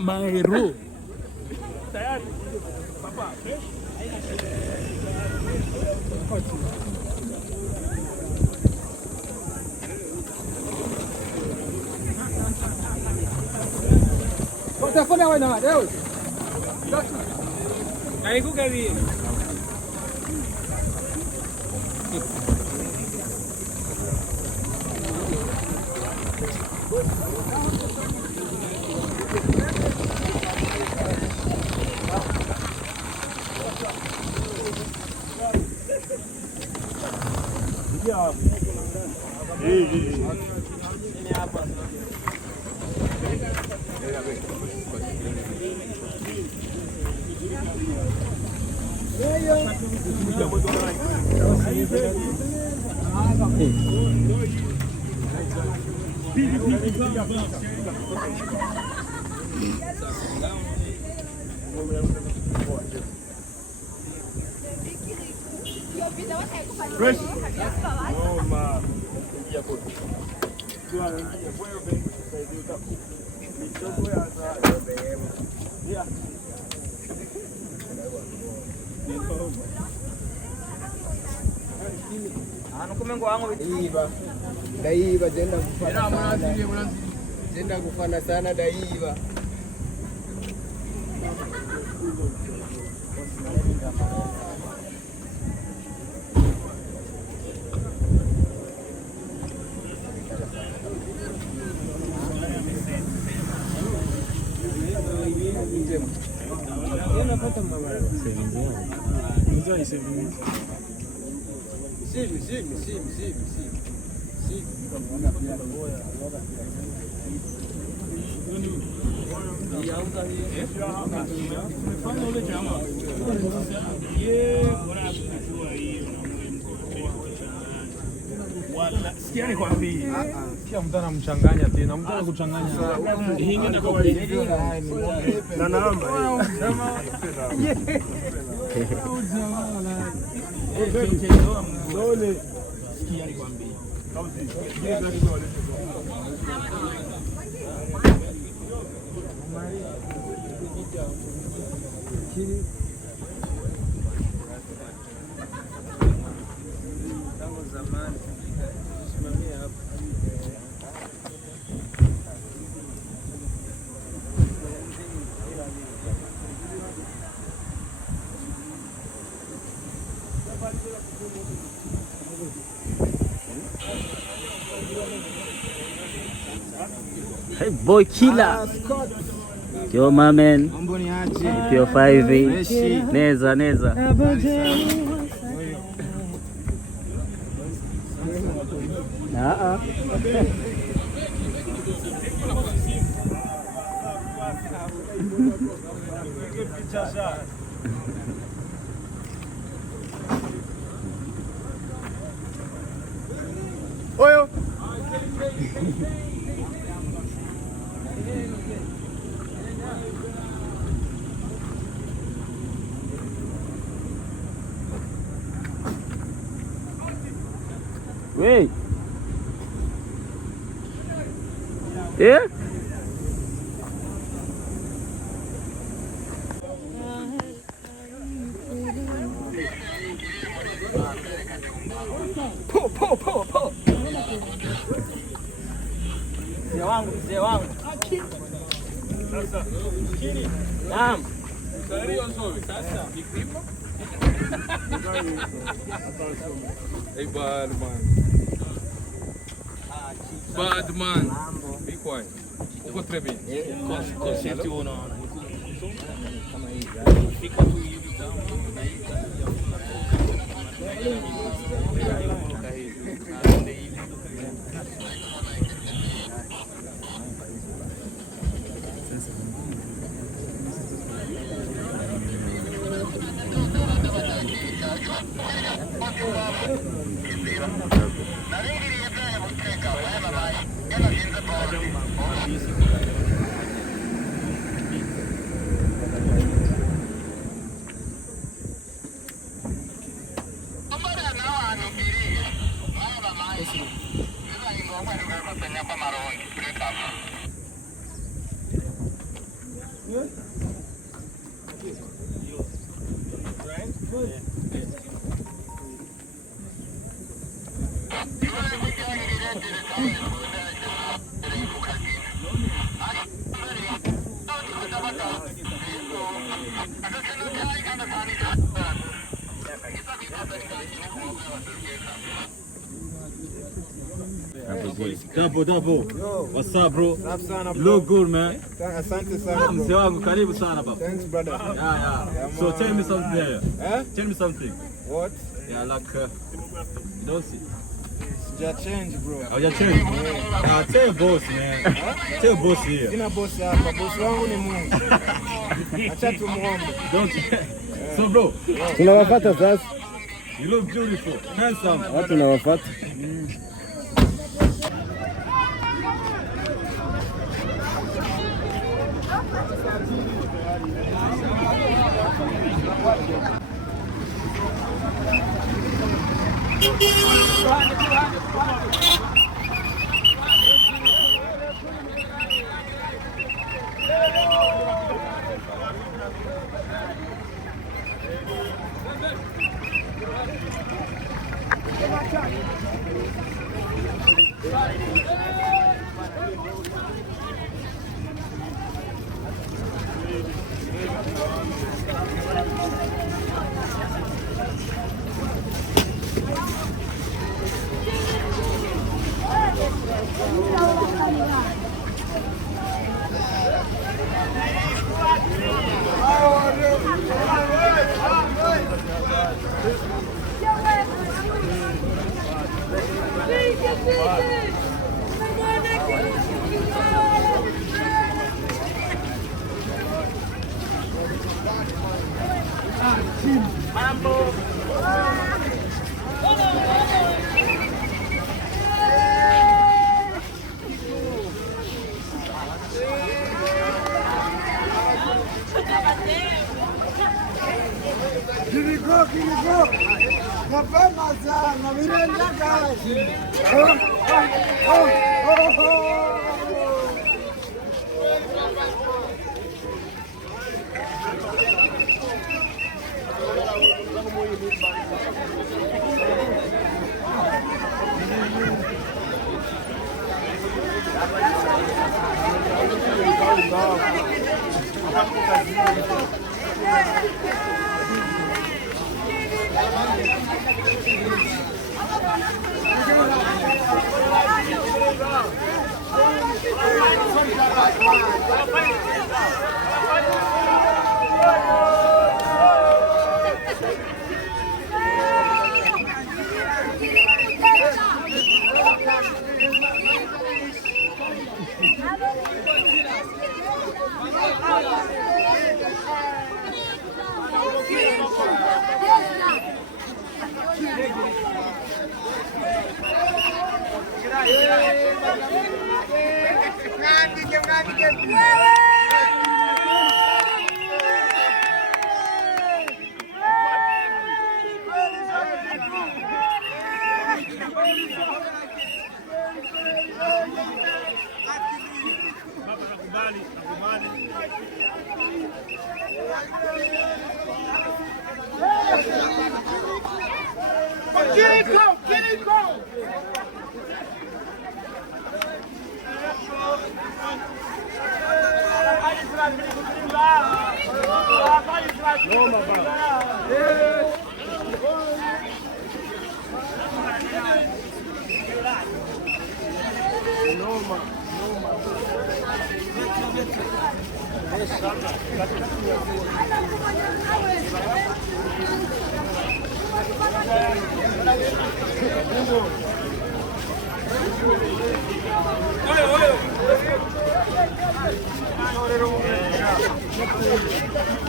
Maero. Fresh. Daiva zenda kufana sana daiva. Sikia nikwambie. Kila mtu anamchanganya tena, mtu anakuchanganya. Hii ndio kwa na namba. Dole. Sikia nikwambie. Hey boy killer. Yo my man. Pio 5. Neza. Oyo. Wait. Yeah? Po. Mzee wangu. Sasa. Chini. Naam. Sasa. Ikipo. Hey, bad man. Be quiet. Uko très bien. Concentre unaona. Double. What's up, bro? You look good, man. Asante sana bro. Mzee wangu karibu sana baba. Thanks brother. Yeah. So tell me something there. Tell me something. What? Yeah, like you don't see. Just change bro. Oh, just change. Tell boss, man. Tell boss here. Sina boss hapa. Boss wangu ni Mungu. Acha tumuombe. Don't. So bro, Tunawafuata sasa. you look beautiful. Handsome. Watu tunawafuata. KIRIKOU. Mapema sana. Mirenda kazi. KIRIKOU.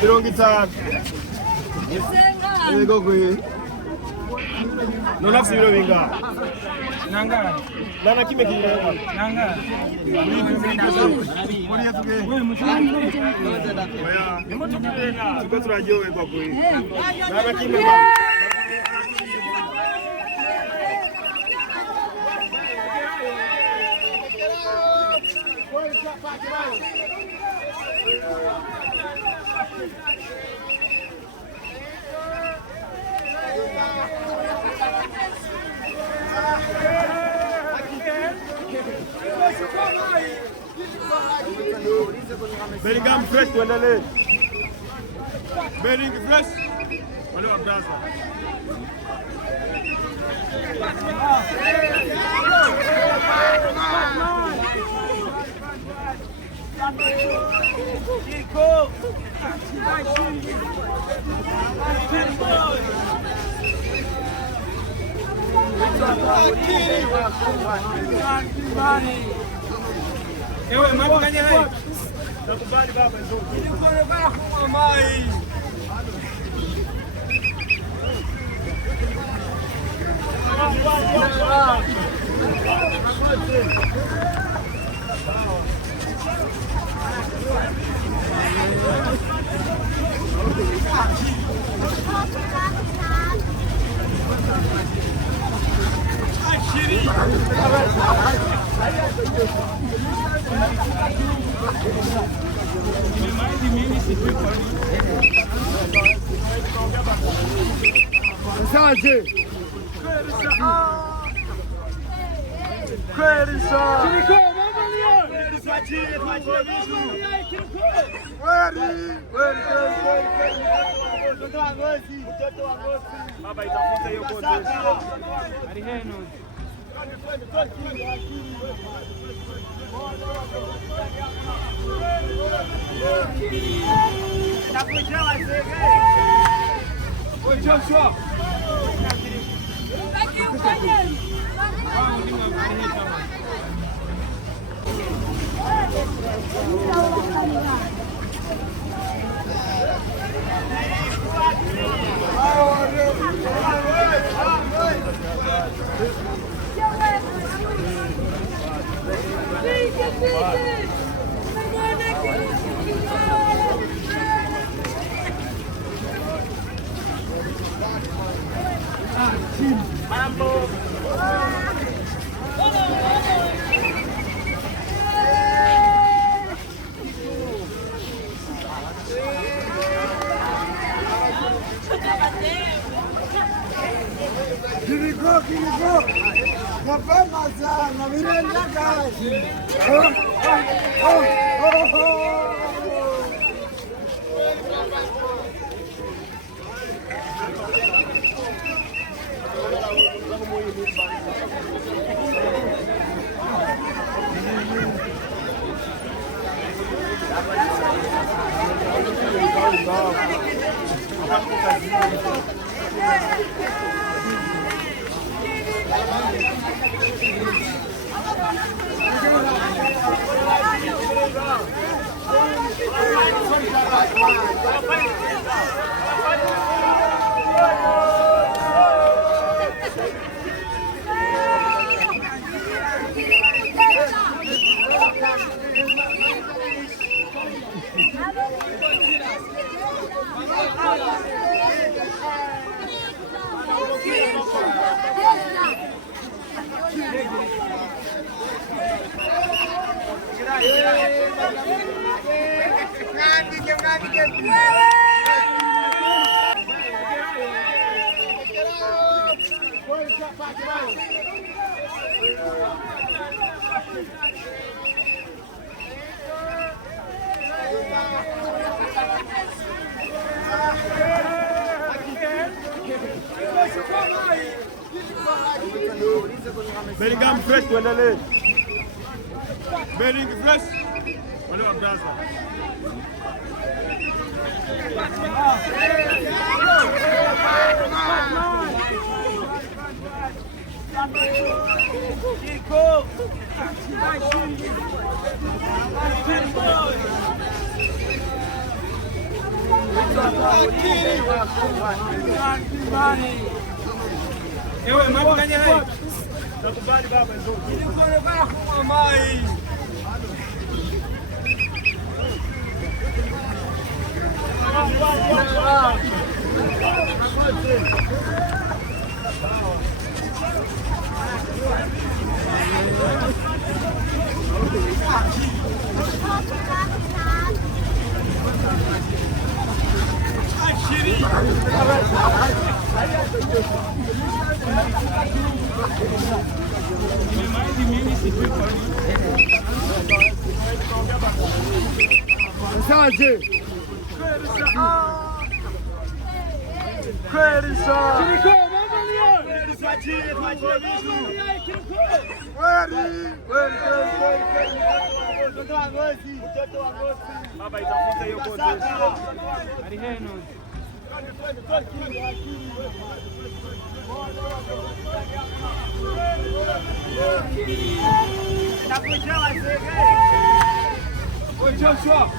Mirongo itanu. Yego gwe. Nona fsiro binga. Nanga. Nana kime kirenga. Nanga. Muri yatuge. Oya. Nimoto kirenga. Tuko turajowe kwa kwe. Nana kime. Bellingham fresh tuendelee. Bellingham fresh. Wale wa brasa. Ewe mambo gani haya? Nakubali baba hizo. Nilikuwa baya kwa mai. Asante. Baba itafuta hiyo kote. KIRIKOU mapema sana virenda kazi. Bellingham fresh tuendelee. Bellingham fresh. Wale wa brasa. Ewe mambo gani haya? Nakubali baba ndio. Nilikuwa bana kwa mai. Baba itafuta hiyo kote. Ariheno. Joshua.